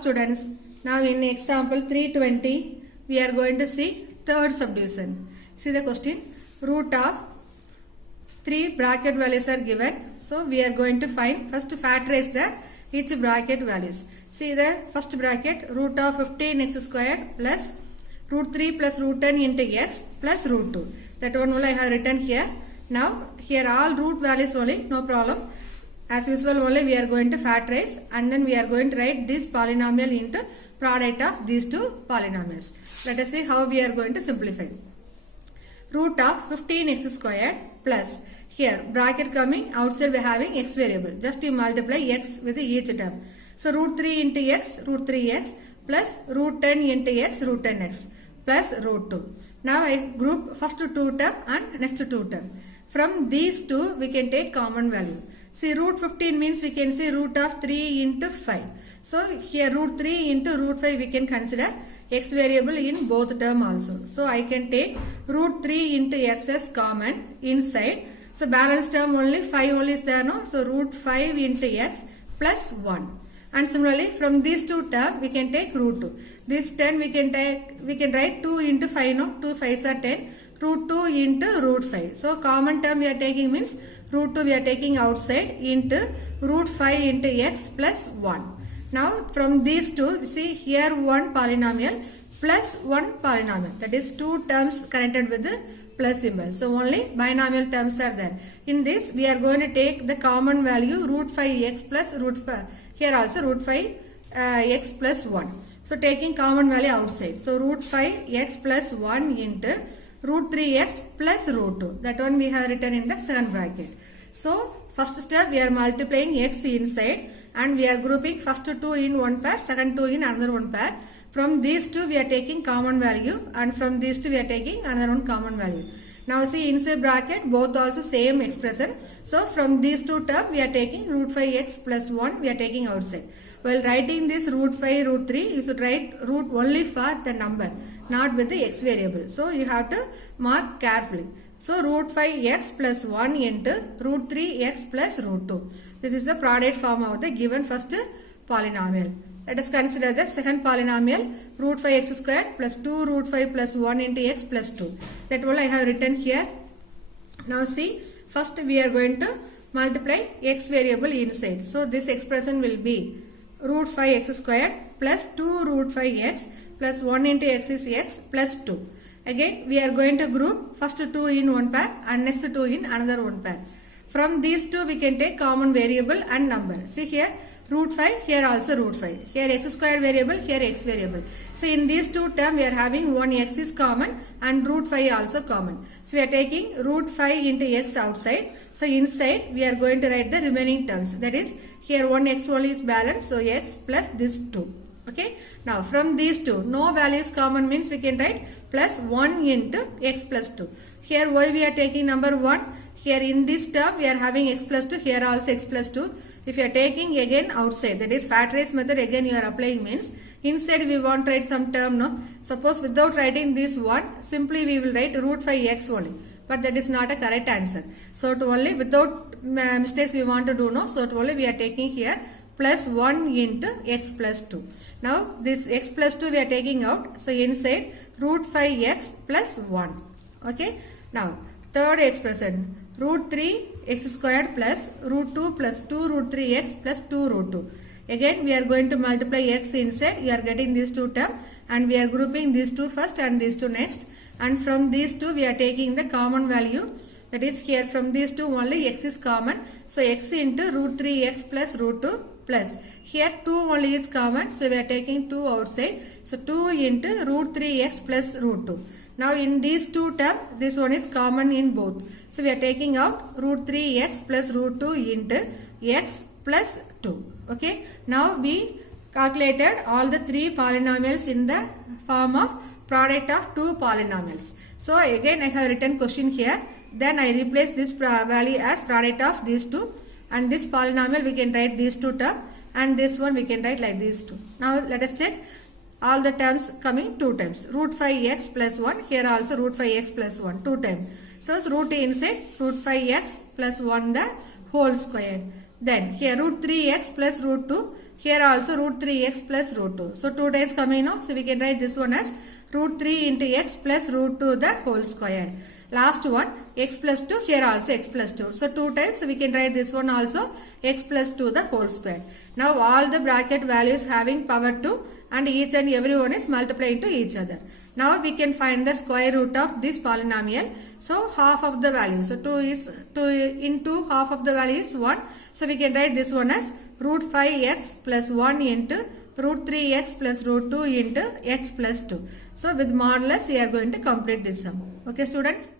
students, now in example 320, we are going to see third subdivision. See the question, root of 3 bracket values are given. So we are going to find, first factorize the each bracket values. See the first bracket, root of 15x squared plus root 3 plus root 10 into x plus root 2. That one will I have written here. Now here all root values only, no problem. As usual only we are going to factorize and then we are going to write this polynomial into product of these two polynomials. Let us see how we are going to simplify. Root of 15x squared plus, here bracket coming, outside we are having x variable. Just you multiply x with each term. So root 3 into x, root 3x plus root 10 into x, root 10x plus root 2. Now I group first two term and next two term. From these two we can take common value. See root 15 means we can say root of 3 into 5. So here root 3 into root 5 we can consider x variable in both term also. So I can take root 3 into x as common inside. So balance term only 5 only is there, no? So root 5 into x plus 1. And similarly from these two term we can take root 2. This 10 we can write 2 into 5, no? 2 5s are 10. Root 2 into root 5. So common term we are taking means root 2 we are taking outside into root 5 into x plus 1. Now from these two, see here one polynomial plus one polynomial. That is two terms connected with the plus symbol. So only binomial terms are there. In this we are going to take the common value root 5x plus root 5. Here also root 5 x plus 1. So taking common value outside. So root 5x plus 1 into root 3x plus root 2. That one we have written in the second bracket. So first step we are multiplying x inside and we are grouping first 2 in one pair, second 2 in another one pair. From these two we are taking common value and from these two we are taking another one common value. Now see inside bracket both also same expression. So from these two terms we are taking root 5x plus 1 we are taking outside. While writing this root 5 root 3 you should write root only for the number, not with the x variable. So you have to mark carefully. So root 5x plus 1 into root 3x plus root 2. This is the product form of the given first polynomial. Let us consider the second polynomial, root 5x squared plus 2 root 5 plus 1 into x plus 2. That all I have written here. Now see, first we are going to multiply x variable inside. So this expression will be root 5x squared plus 2 root 5x plus 1 into x is x plus 2. Again we are going to group first 2 in one pair and next 2 in another one pair. From these two we can take common variable and number. See here root 5, here also root 5. Here x squared variable, here x variable. So in these two terms we are having one x is common and root 5 also common. So we are taking root 5 into x outside. So inside we are going to write the remaining terms. That is here one x only is balanced. So x plus this 2. Okay. Now from these two, no value is common means we can write plus 1 into x plus 2. Here why we are taking number 1? Here in this term we are having x plus 2, here also x plus 2. If you are taking again outside, that is factorize method again you are applying means inside we want to write some term, no? Suppose without writing this 1, simply we will write root 5x only. But that is not a correct answer. So to only without mistakes we want to do, no? So to only we are taking here plus 1 into x plus 2. Now this x plus 2 we are taking out. So inside root 5x plus 1. Okay. Now third expression, root 3 x squared plus root 2 plus 2 root 3x plus 2 root 2. Again we are going to multiply x inside. You are getting these two terms and we are grouping these two first and these two next. And from these two we are taking the common value. That is here from these two only x is common. So x into root 3x plus root 2 plus. Here 2 only is common. So we are taking 2 outside. So 2 into root 3x plus root 2. Now in these two terms, this one is common in both. So we are taking out root 3x plus root 2 into x plus 2. Okay. Now we calculated all the three polynomials in the form of product of two polynomials. So again I have written question here. Then I replace this value as product of these two. And this polynomial we can write these two terms. And this one we can write like these two. Now let us check. All the terms coming 2 times. Root 5x plus 1. Here also root 5x plus 1. 2 times. So root inside root 5x plus 1 the whole square. Then here root 3x plus root 2. Here also root 3x plus root 2. So 2 days coming now. So we can write this one as root 3 into x plus root 2 the whole squared. Last one x plus 2. Here also x plus 2. So 2 times. So we can write this one also x plus 2 the whole squared. Now all the bracket values having power 2 and each and every one is multiplied to each other. Now we can find the square root of this polynomial. So half of the value. So 2 into half of the value is 1. So we can write this one as root 5x plus 1 into root 3x plus root 2 into x plus 2. So with modulus we are going to complete this sum. Okay students.